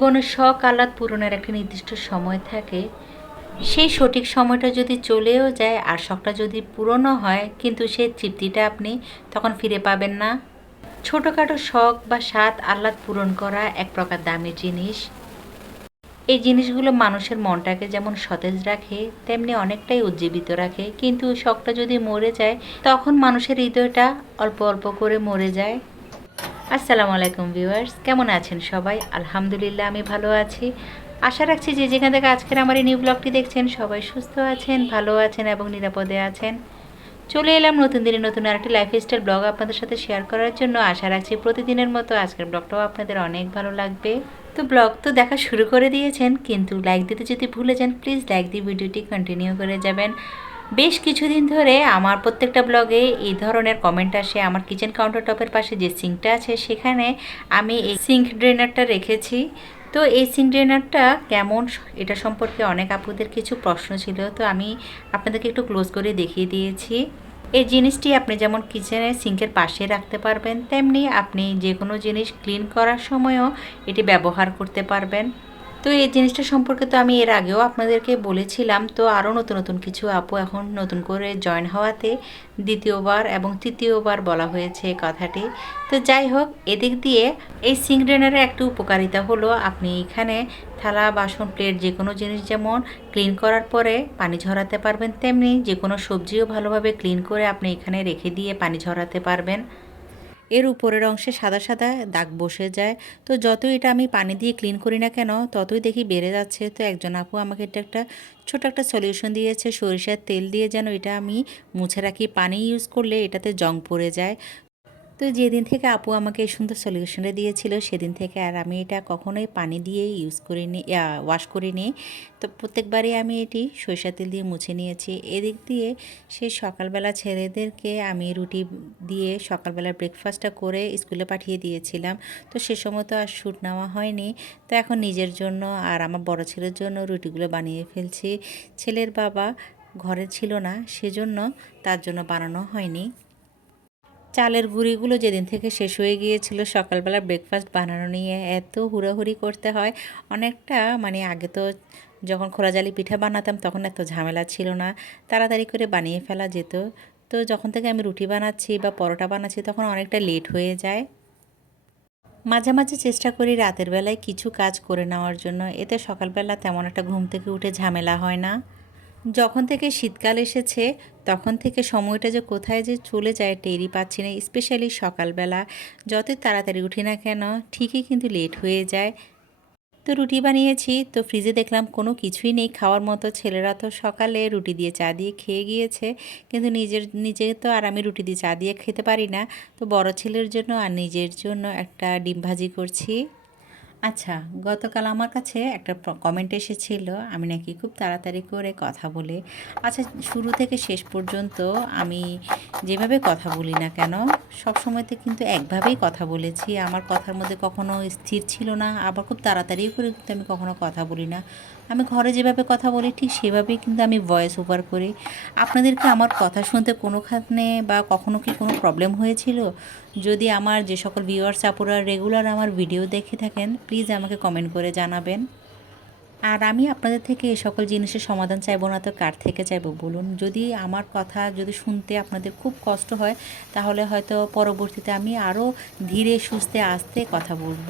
জীবনের শখ আহ্লাদ পূরণের একটা নির্দিষ্ট সময় থাকে। সেই সঠিক সময়টা যদি চলেও যায়, আর শখটা যদি পূরণও হয়, কিন্তু সেই তৃপ্তিটা আপনি তখন ফিরে পাবেন না। ছোটোখাটো শখ বা স্বাদ আহ্লাদ পূরণ করা এক প্রকার দামি জিনিস। এই জিনিসগুলো মানুষের মনটাকে যেমন সতেজ রাখে, তেমনি অনেকটাই উজ্জীবিত রাখে। কিন্তু শখটা যদি মরে যায়, তখন মানুষের হৃদয়টা অল্প অল্প করে মরে যায়। আসসালামু আলাইকুম ভিউয়ার্স, কেমন আছেন সবাই? আলহামদুলিল্লাহ, আমি ভালো আছি। আশা রাখছি যে যেখান থেকে আজকের আমার এই নিউ ব্লগটি দেখছেন, সবাই সুস্থ আছেন, ভালো আছেন এবং নিরাপদে আছেন। চলে এলাম নতুন দিনে নতুন আরেকটি লাইফস্টাইল ব্লগ আপনাদের সাথে শেয়ার করার জন্য। আশা রাখছি প্রতিদিনের মতো আজকের ব্লগটাও আপনাদের অনেক ভালো লাগবে। তো ব্লগ তো দেখা শুরু করে দিয়েছেন, কিন্তু লাইক দিতে যদি ভুলে যান প্লিজ লাইক দিয়ে ভিডিওটি কন্টিনিউ করে যাবেন। বেশ কিছুদিন ধরে আমার প্রত্যেকটা ব্লগে এই ধরনের কমেন্ট আসে। আমার কিচেন কাউন্টার টপের পাশে যে সিঙ্কটা আছে, সেখানে আমি এই সিঙ্ক ড্রেনারটা রেখেছি। তো এই সিঙ্ক ড্রেনারটা কেমন, এটা সম্পর্কে অনেক আপুদের কিছু প্রশ্ন ছিল। তো আমি আপনাদেরকে একটু ক্লোজ করে দেখিয়ে দিয়েছি। এই জিনিসটি আপনি যেমন কিচেনের সিঙ্কের পাশে রাখতে পারবেন, তেমনি আপনি যে কোনো জিনিস ক্লিন করার সময়ও এটি ব্যবহার করতে পারবেন। তো এই জিনিসটা সম্পর্কে তো আমি এর আগেও আপনাদেরকে বলেছিলাম। তো আরও নতুন নতুন কিছু আপু এখন নতুন করে জয়েন হওয়াতে দ্বিতীয়বার এবং তৃতীয়বার বলা হয়েছে কথাটি। তো যাই হোক, এদিক দিয়ে এই সিঙ্ক ড্রেনারের একটু উপকারিতা হলো, আপনি এখানে থালা, বাসন প্লেট যে কোনো জিনিস যেমন ক্লিন করার পরে পানি ঝরাতে পারবেন, তেমনি যে কোনো সবজিও ভালোভাবে ক্লিন করে আপনি এখানে রেখে দিয়ে পানি ঝরাতে পারবেন। এর উপরের অংশে সাদা সাদা দাগ বসে যায়। তো যতই এটা আমি পানি দিয়ে ক্লিন করি না কেন, ততই দেখি বেড়ে যাচ্ছে। তো একজন আপু আমাকে এটা একটা ছোট একটা সলিউশন দিয়েছে, সরিষার তেল দিয়ে যেন এটা আমি মুছে রাখি। পানি ইউজ করলে এটাতে জং পড়ে যায়। তো যেদিন থেকে আপু আমাকে এই সুন্দর সলিউশনটা দিয়েছিল, সেদিন থেকে আর আমি এটা কখনোই পানি দিয়ে ইউজ করিনি ওয়াশ করিনি। তো প্রত্যেকবারই আমি এটি সরিষা তেল দিয়ে মুছে নিয়েছি। এদিক দিয়ে সে সকালবেলা ছেলেদেরকে আমি রুটি দিয়ে সকালবেলা ব্রেকফাস্টটা করে স্কুলে পাঠিয়ে দিয়েছিলাম। তো সে সময় তো আর শ্যুট নেওয়া হয়নি। তো এখন নিজের জন্য আর আমার বড় ছেলের জন্য রুটিগুলো বানিয়ে ফেলছি। ছেলের বাবা ঘরে ছিল না, সেজন্য তার জন্য বানানো হয়নি। চালের গুঁড়িগুলো যেদিন থেকে শেষ হয়ে গিয়েছিল, সকালবেলা ব্রেকফাস্ট বানানো নিয়ে এত হুড়োহুড়ি করতে হয়। অনেকটা মানে আগে তো যখন খোলা জালি পিঠা বানাতাম তখন এত ঝামেলা ছিল না। তাড়াতাড়ি করে বানিয়ে ফেলা যেত। তো যখন থেকে আমি রুটি বানাচ্ছি বা পরোটা বানাচ্ছি তখন অনেকটা লেট হয়ে যায়। মাঝে মাঝে চেষ্টা করি রাতের বেলায় কিছু কাজ করে নেওয়ার জন্য। এতে সকালবেলা তেমন একটা ঘুম থেকে উঠে ঝামেলা হয় না। যখন থেকে শীতকাল এসেছে, তখন থেকে সময়টা যে কোথায় যে চলে যায় টেরই পাচ্ছি না স্পেশালি সকালবেলা। যতই তাড়াতাড়ি উঠি না কেন, ঠিকই কিন্তু লেট হয়ে যায়। তো রুটি বানিয়েছি, তো ফ্রিজে দেখলাম কোনো কিছুই নেই। খাওয়ার মতো ছেলেরা তো সকালে রুটি দিয়ে চা দিয়ে খেয়ে গিয়েছে। কিন্তু নিজের, নিজে তো আর আমি রুটি দিয়ে চা দিয়ে খেতে পারি না। তো বড় ছেলের জন্য আর নিজের জন্য একটা ডিম ভাজি করছি। আচ্ছা গতকাল আমার কাছে একটা কমেন্ট এসেছিল। আমি নাকি খুব তাড়াতাড়ি করে কথা বলে। আচ্ছা শুরু থেকে শেষ পর্যন্ত আমি যেভাবে কথা বলি না কেন, সব সময়তে কিন্তু একভাবেই কথা বলেছি। আমার কথার মধ্যে কখনো স্থির ছিল না, আবার খুব তাড়াতাড়িও করে কিন্তু আমি কখনো কথা বলি না। আমি ঘরে যেভাবে কথা বলি, ঠিক সেভাবেই কিন্তু আমি ভয়েস ওভার করি। আপনাদেরকে আমার কথা শুনতে কোনোখানে বা কখনো কি কোনো প্রবলেম হয়েছিল? যদি আমার যে সকল ভিউয়ার্স আপুরা রেগুলার আমার ভিডিও দেখে থাকেন প্লিজ আমাকে কমেন্ট করে জানাবেন। আর আমি আপনাদের থেকে এই সকল জিনিসের সমাধান চাইব না তো কার থেকে চাইব? বলুন, যদি আমার কথা যদি শুনতে আপনাদের খুব কষ্ট হয়, তাহলে হয়তো পরবর্তীতে আমি আরও ধীরে, সুস্থে, আসতে কথা বলব।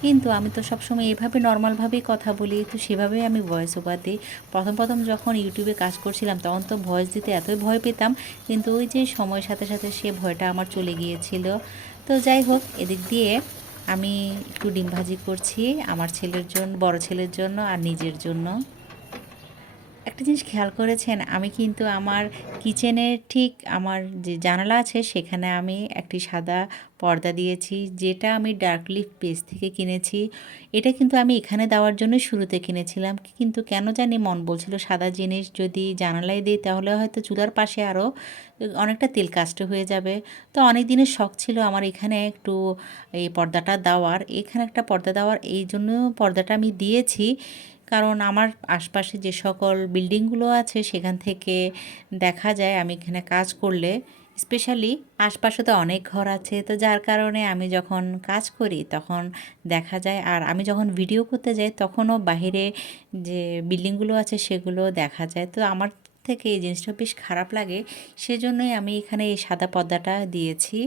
কিন্তু আমি তো সবসময় এভাবে নর্মালভাবেই কথা বলি, তো সেভাবেই আমি ভয়েস ওভার দিই। প্রথম প্রথম যখন ইউটিউবে কাজ করছিলাম, তখন তো ভয়েস দিতে এতই ভয় পেতাম, কিন্তু ওই যে সময়ের সাথে সাথে সে ভয়টা আমার চলে গিয়েছিল। তো যাই হোক, এদিক দিয়ে আমি একটু ডিম ভাজি করছি আমার ছেলের জন্য বড় ছেলের জন্য আর নিজের জন্য। একটা জিনিস খেয়াল করেছেন, আমি কিন্তু আমার কিচেনের ঠিক আমার যে জানালা আছে সেখানে আমি একটি সাদা পর্দা দিয়েছি, যেটা আমি ডার্ক লিফ পেজ থেকে কিনেছি। এটা কিন্তু আমি এখানে দেওয়ার জন্য শুরুতে কিনেছিলাম, কিন্তু কেন জানি মন বলছিল সাদা জিনিস যদি জানালায় দিই তাহলে হয়তো চুলার পাশে আরও অনেকটা তেল কাস্ট হয়ে যাবে। তো অনেক দিনের শখ ছিল আমার এখানে একটু এই পর্দাটা দেওয়ার, এখানে একটা পর্দা দেওয়ার, এই জন্য পর্দাটা আমি দিয়েছি। কারণ আমার আশপাশে যে সকল বিল্ডিংগুলো আছে সেখান থেকে দেখা যায় আমি এখানে কাজ করলে, স্পেশালি আশপাশে তো অনেক ঘর আছে, তো যার কারণে আমি যখন কাজ করি তখন দেখা যায় আর আমি যখন ভিডিও করতে যাই তখনও বাহিরে যে বিল্ডিংগুলো আছে সেগুলো দেখা যায়। তো আমার থেকে এই জিনিসটা বেশ খারাপ লাগে, সেজন্যই আমি এখানে এই সাদা পর্দাটা দিয়েছি।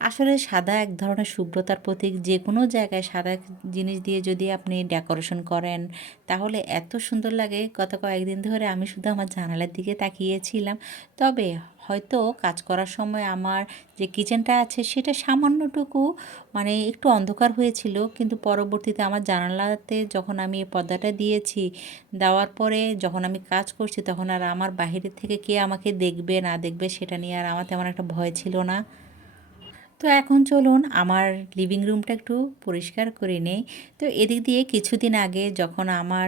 আসলে সাদা এক ধরনের শুভ্রতার প্রতীক যে কোনো জায়গায় সাদা জিনিস দিয়ে যদি আপনি ডেকোরেশন করেন, তাহলে এত সুন্দর লাগে। গত কয়েকদিন ধরে আমি শুধু আমার জানালার দিকে তাকিয়েছিলাম। তবে হয়তো কাজ করার সময় আমার যে কিচেনটা আছে সেটা সামান্যটুকু মানে একটু অন্ধকার হয়েছিল। কিন্তু পরবর্তীতে আমার জানালাতে যখন আমি এই পর্দাটা দিয়েছি, দেওয়ার পরে যখন আমি কাজ করছি তখন আর আমার বাহিরের থেকে কে আমাকে দেখবে না দেখবে সেটা নিয়ে আর আমার তেমন একটা ভয় ছিল না। তো এখন চলুন আমার লিভিং রুমটা একটু পরিষ্কার করে নেই। তো এদিক দিয়ে কিছুদিন আগে যখন আমার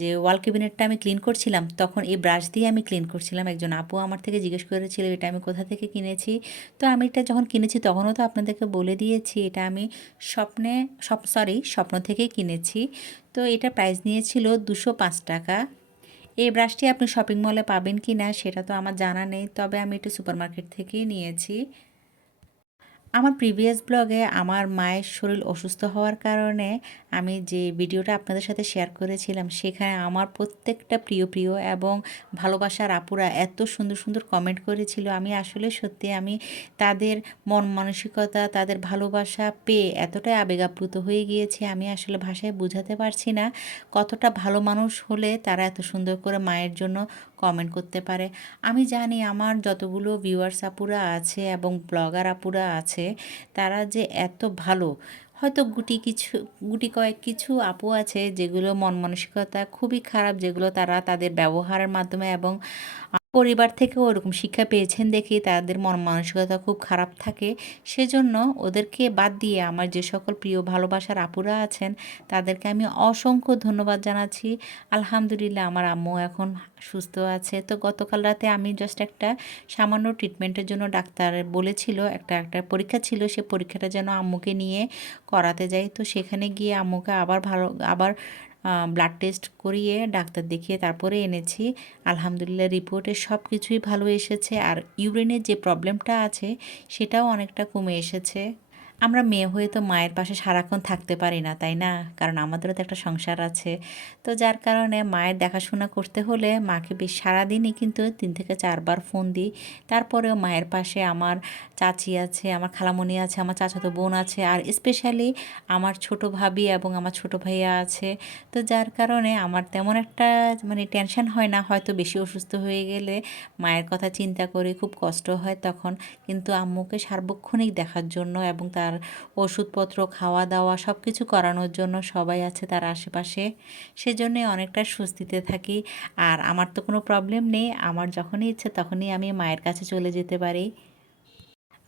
যে ওয়াল ক্যাবিনেটটা আমি ক্লিন করছিলাম, তখন এই ব্রাশ দিয়ে আমি ক্লিন করছিলাম। একজন আপু আমার থেকে জিজ্ঞেস করেছিল, এটা আমি কোথা থেকে কিনেছি? তো আমি এটা যখন কিনেছি, তখনও তো আপনাদেরকে বলে দিয়েছি, এটা আমি স্বপ্নে, স্বপ সরি স্বপ্ন থেকেই কিনেছি। তো এটা প্রাইস নিয়েছিল দুশো পাঁচ টাকা। এই ব্রাশটি আপনি শপিং মলে পাবেন কি না সেটা তো আমার জানা নেই। তবে আমি একটু সুপারমার্কেট থেকেই নিয়েছি। আমার প্রিভিয়াস ব্লগে আমার মায়ের শরীর অসুস্থ হওয়ার কারণে আমি যে ভিডিওটা আপনাদের সাথে শেয়ার করেছিলাম, সেখানে আমার প্রত্যেকটা প্রিয় প্রিয় এবং ভালোবাসার আপুরা এত সুন্দর সুন্দর কমেন্ট করেছিল। আমি আসলে সত্যি আমি তাদের মন মানসিকতা, তাদের ভালোবাসা পেয়ে এতটাই আবেগাপ্লুত হয়ে গিয়েছি, আমি আসলে ভাষায় বোঝাতে পারছি না কতটা ভালো মানুষ হলে তারা এত সুন্দর করে মায়ের জন্য কমেন্ট করতে পারে। আমি জানি আমার যতগুলো ভিউয়ার্স আপুরা আছে এবং ব্লগার আপুরা আছে, তারা যে এত ভালো। হয়তো গুটি কিছু, গুটি কয়েক কিছু আপু আছে যেগুলো মন মানসিকতা খুবই খারাপ, যেগুলো তারা তাদের ব্যবহারের মাধ্যমে এবং পরিবার থেকেও ওরকম শিক্ষা পেয়েছেন দেখে তাদের মন মানসিকতা খুব খারাপ থাকে। সেজন্য ওদেরকে বাদ দিয়ে আমার যে সকল প্রিয় ভালোবাসার আপুরা আছেন, তাদেরকে আমি অসংখ্য ধন্যবাদ জানাচ্ছি। আলহামদুলিল্লাহ আমার আম্মু এখন সুস্থ আছে। তো গতকাল রাতে আমি জাস্ট একটা সামান্য ট্রিটমেন্টের জন্য ডাক্তার বলেছিল, একটা একটা পরীক্ষা ছিল, সে পরীক্ষাটা যেন আম্মুকে নিয়ে করাতে যাই। তো সেখানে গিয়ে আম্মুকে আবার ভালো, আবার ব্লাড টেস্ট করিয়ে ডাক্তার দেখিয়ে তারপরে এনেছি। আলহামদুলিল্লাহ রিপোর্টে সব কিছুই ভালো এসেছে। আর ইউরিনের যে প্রবলেমটা আছে, সেটাও অনেকটা কমে এসেছে। আমরা মেয়ে হয়ে তো মায়ের পাশে সারাক্ষণ থাকতে পারি না, তাই না? কারণ আমাদেরও তো একটা সংসার আছে। তো যার কারণে মায়ের দেখাশোনা করতে হলে মাকে বেশ সারাদিনই কিন্তু তিন থেকে চারবার ফোন দিই। তারপরেও মায়ের পাশে আমার চাচি আছে, আমার খালামণি আছে, আমার চাচাতো বোন আছে, আর স্পেশালি আমার ছোট ভাবি এবং আমার ছোট ভাইয়া আছে। তো যার কারণে আমার তেমন একটা মানে টেনশন হয় না, হয়তো বেশি অসুস্থ হয়ে গেলে মায়ের কথা চিন্তা করে খুব কষ্ট হয় তখন। কিন্তু আম্মুকে সার্বক্ষণিক দেখার জন্য এবং তার তার ওষুধপত্র খাওয়া দাওয়া সব কিছু করানোর জন্য সবাই আছে তার আশেপাশে। সেজন্যে অনেকটা স্বস্তিতে থাকি। আর আমার তো কোনো প্রবলেম নেই। আমার যখনই ইচ্ছে তখনই আমি মায়ের কাছে চলে যেতে পারি।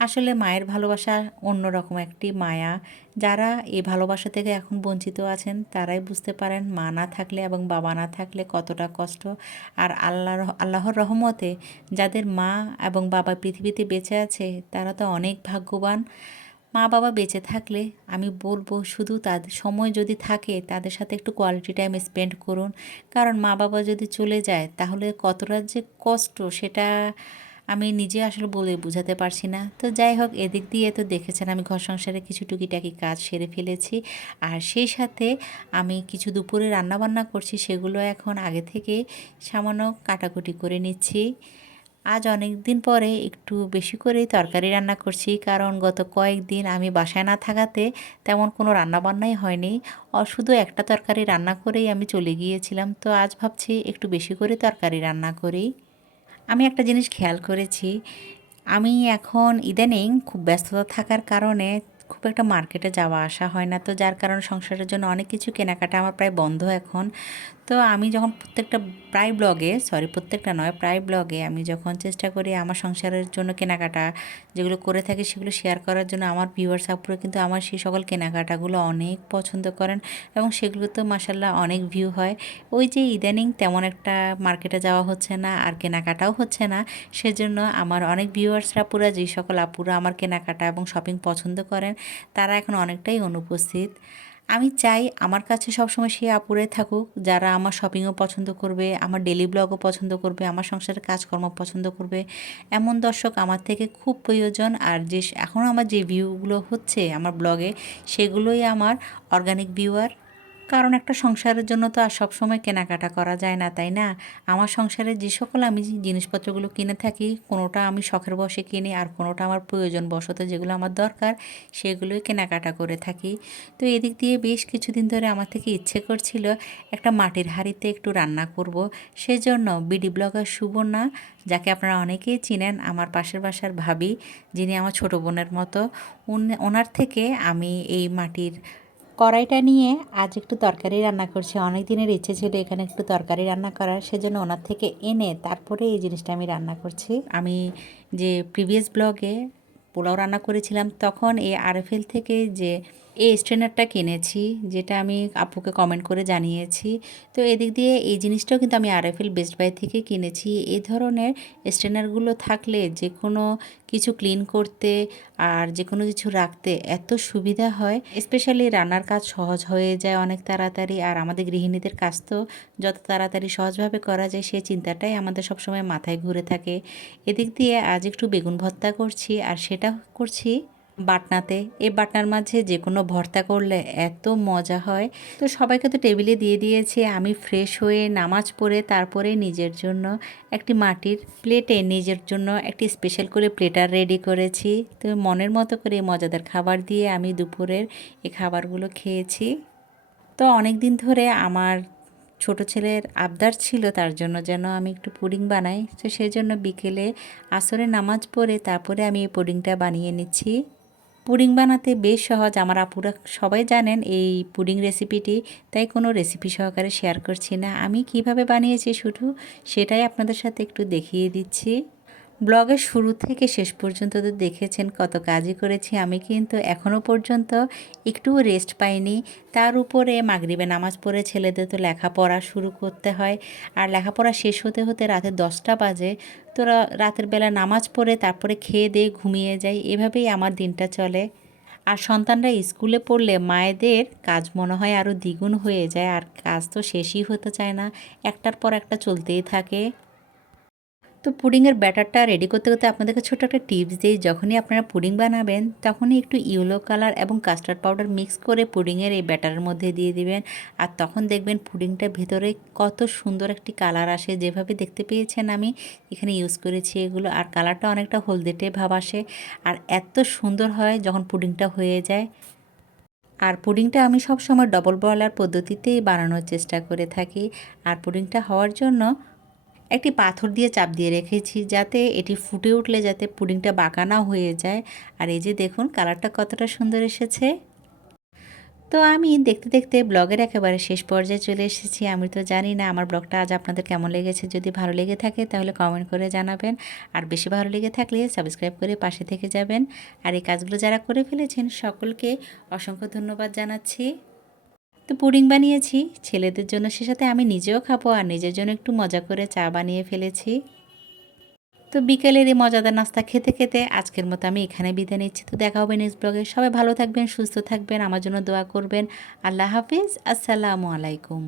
আসলে মায়ের ভালোবাসা অন্যরকম একটি মায়া। যারা এই ভালোবাসা থেকে এখন বঞ্চিত আছেন, তারাই বুঝতে পারেন মা না থাকলে এবং বাবা না থাকলে কতটা কষ্ট। আর আল্লাহর আল্লাহর রহমতে যাদের মা এবং বাবা পৃথিবীতে বেঁচে আছে, তারা তো অনেক ভাগ্যবান। মা বাবা বেঁচে থাকলে আমি বলব শুধু তাদের সময় যদি থাকে তাদের সাথে একটু কোয়ালিটি টাইম স্পেন্ড করুন। কারণ মা বাবা যদি চলে যায় তাহলে কতটা যে কষ্ট সেটা আমি নিজে আসলে বলে বুঝাতে পারছি না। তো যাই হোক, এদিক দিয়ে তো দেখেছেন আমি ঘর সংসারে কিছু টুকিটাকি কাজ সেরে ফেলেছি। আর সেই সাথে আমি কিছু দুপুরে রান্নাবান্না করছি, সেগুলো এখন আগে থেকে সামান্য কাটাকুটি করে নিচ্ছি। আজ অনেক দিন পরে একটু বেশি করেই তরকারি রান্না করছি। কারণ গত কয়েকদিন আমি বাসায় না থাকাতে তেমন কোনো রান্নাবান্নাই হয়নি। শুধু একটা তরকারি রান্না করেই আমি চলে গিয়েছিলাম। তো আজ ভাবছি একটু বেশি করে তরকারি রান্না করি। আমি একটা জিনিস খেয়াল করেছি। আমি এখন ইদানিং খুব ব্যস্ততা থাকার কারণে খুব একটা মার্কেটে যাওয়া আসা হয় না। তো যার কারণে সংসারের জন্য অনেক কিছু কেনাকাটা আমার প্রায় বন্ধ এখন। তো আমি যখন প্রত্যেকটা, প্রায় ব্লগে সরি প্রত্যেকটা নয়, প্রায় ব্লগে আমি যখন চেষ্টা করি আমার সংসারের জন্য কেনাকাটা, যেগুলো করে থাকি সেগুলো শেয়ার করার জন্য আমার ভিউয়ার্স আপুরে কিন্তু আমার সেই সকল কেনাকাটাগুলো অনেক পছন্দ করেন এবং সেগুলো তো মাসাল্লাহ অনেক ভিউ হয়। ওই যে ইদানিং তেমন একটা মার্কেটে যাওয়া হচ্ছে না আর কেনাকাটাও হচ্ছে না। সেজন্য আমার অনেক ভিউয়ার্সরা পুরা যে সকল আপুরা আমার কেনাকাটা এবং শপিং পছন্দ করেন তারা এখন অনেকটাই অনুপস্থিত। আমি চাই আমার কাছে সবসময় সে আপুরে থাকুক, যারা আমার শপিংও পছন্দ করবে, আমার ডেলি ব্লগও পছন্দ করবে, আমার সংসারের কাজকর্ম পছন্দ করবে। এমন দর্শক আমার থেকে খুব প্রয়োজন আর যে এখন আমার যে ভিউগুলো হচ্ছে আমার ব্লগে সেগুলোই আমার অর্গানিক ভিউয়ার কারণ একটা সংসারের জন্য তো আর সবসময় কেনাকাটা করা যায় না, তাই না? আমার সংসারে যে সকল আমি জিনিসপত্রগুলো কিনে থাকি, কোনোটা আমি শখের বসে কিনি আর কোনোটা আমার প্রয়োজন বশত যেগুলো আমার দরকার, সেগুলোই কেনাকাটা করে থাকি। তো এদিক দিয়ে বেশ কিছুদিন ধরে আমার থেকে ইচ্ছে করছিল একটা মাটির হাঁড়িতে একটু রান্না করব। সেজন্য বিডি ব্লগার সুবর্ণা, যাকে আপনারা অনেকেই চিনেন, আমার পাশের বাসার ভাবি, যিনি আমার ছোটো বোনের মতো ওনার থেকে আমি এই মাটির কড়াইটা নিয়ে আজ একটু তরকারি রান্না করছি। অনেক দিনের ইচ্ছে ছিল এখানে একটু তরকারি রান্না করার, সেজন্য ওনার থেকে এনে তারপরে এই জিনিসটা আমি রান্না করছি। আমি যে প্রিভিয়াস ব্লগে পোলাও রান্না করেছিলাম, তখন এই আরএফএল থেকে যে এই স্ট্রেনারটা কিনেছি, যেটা আমি আপুকে কমেন্ট করে জানিয়েছি। তো এদিক দিয়ে এই জিনিসটাও কিন্তু আমি আরএফএল বেস্ট বাই থেকে কিনেছি। এই ধরনের স্ট্রেনারগুলো থাকলে যে কোনো কিছু ক্লিন করতে আর যে কোনো কিছু রাখতে এত সুবিধা হয়। স্পেশালি রান্নার কাজ সহজ হয়ে যায় অনেক তাড়াতাড়ি আর আমাদের গৃহিণীদের কাজ তো যত তাড়াতাড়ি সহজভাবে করা যায় সেই চিন্তাটাই আমাদের সবসময় মাথায় ঘুরে থাকে। এদিক দিয়ে আজ একটু বেগুন ভর্তা করছি আর সেটা করছি। বাটনাতে। এই বাটনার মাঝে যে কোনো ভর্তা করলে এত মজা হয়। তো সবাইকে তো টেবিলে দিয়ে দিয়েছে। আমি ফ্রেশ হয়ে নামাজ পড়ে তারপরে নিজের জন্য একটি মাটির প্লেটে নিজের জন্য একটি স্পেশাল করে প্লেটার রেডি করেছি। তো মনের মতো করে মজাদার খাবার দিয়ে আমি দুপুরের এই খাবারগুলো খেয়েছি। তো অনেক দিন ধরে আমার ছোট ছেলের আবদার ছিল তার জন্য যেন আমি একটু পুডিং বানাই। তো সেই জন্য বিকেলে আসরে নামাজ পড়ে তারপরে আমি এই পুডিংটা বানিয়ে নিচ্ছি। পুডিং বানাতে বেশ সহজ। আমার আপুরা সবাই জানেন এই পুডিং রেসিপিটি, তাই কোনো রেসিপি সহকারে শেয়ার করছি না। আমি কীভাবে বানিয়েছি শুধু সেটাই আপনাদের সাথে একটু দেখিয়ে দিচ্ছি। ব্লগের শুরু থেকে শেষ পর্যন্ত তো দেখেছেন কত কাজই করেছি আমি, কিন্তু এখনও পর্যন্ত একটুও রেস্ট পাইনি। তার উপরে মাগরিবে নামাজ পড়ে ছেলেদের তো লেখাপড়া শুরু করতে হয়। আর লেখাপড়া শেষ হতে হতে রাতে দশটা বাজে। তো রাতের বেলা নামাজ পড়ে তারপরে খেয়ে দিয়ে ঘুমিয়ে যাই, এভাবেই আমার দিনটা চলে। আর সন্তানরা স্কুলে পড়লে মায়েদের কাজ মনে হয় আরও দ্বিগুণ হয়ে যায়, আর কাজ তো শেষই হতে চায় না। একটার পর একটা চলতেই থাকে। তো পুডিংয়ের ব্যাটারটা রেডি করতে করতে আপনাদেরকে ছোটো একটা টিপস দিই। যখনই আপনারা পুডিং বানাবেন, তখনই একটু ইয়েলো কালার এবং কাস্টার্ড পাউডার মিক্স করে পুডিংয়ের এই ব্যাটারের মধ্যে দিয়ে দিবেন। আর তখন দেখবেন পুডিংটা ভেতরে কত সুন্দর একটি কালার আসে, যেভাবে দেখতে পেয়েছেন আমি। এখানে ইউজ করেছি এগুলো। আর কালারটা অনেকটা হলদেটে ভাব আসে। আর এত সুন্দর হয় যখন পুডিংটা হয়ে যায়। আর পুডিংটা আমি সব সময় ডবল বয়লার পদ্ধতিতেই বানানোর চেষ্টা করে থাকি। আর পুডিংটা হওয়ার জন্য একটি পাথর দিয়ে চাপ দিয়ে রেখেছি যাতে এটি ফুটে উঠলে যাতে পুডিংটা বাঁকা না হয়ে যায়। আর এই যে দেখুন, কালারটা কতটা সুন্দর এসেছে। তো আমি দেখতে দেখতে ব্লগের একেবারে শেষ পর্যায়ে চলে এসেছি। আমি তো জানি না আমার ব্লগটা আজ আপনাদের কেমন লেগেছে। যদি ভালো লেগে থাকে তাহলে কমেন্ট করে জানাবেন। আর বেশি ভালো লেগে থাকলে সাবস্ক্রাইব করে পাশে থেকে যাবেন। আর এই কাজগুলো যারা করে ফেলেছেন সকলকে অসংখ্য ধন্যবাদ জানাচ্ছি। তো পুডিং বানিয়েছি। ছেলেদের জন্য সে সাথে আমি নিজেও খাব আর নিজের জন্য একটু মজা করে চা বানিয়ে ফেলেছি। তো বিকেলের এই মজাদার নাস্তা খেতে খেতে আজকের মতো আমি এখানে বিদায় নিচ্ছি। তো দেখা হবে নেক্সট ব্লগে সবাই ভালো থাকবেন, সুস্থ থাকবেন, আমার জন্য দোয়া করবেন। আল্লাহ হাফিজ। আসসালামু আলাইকুম।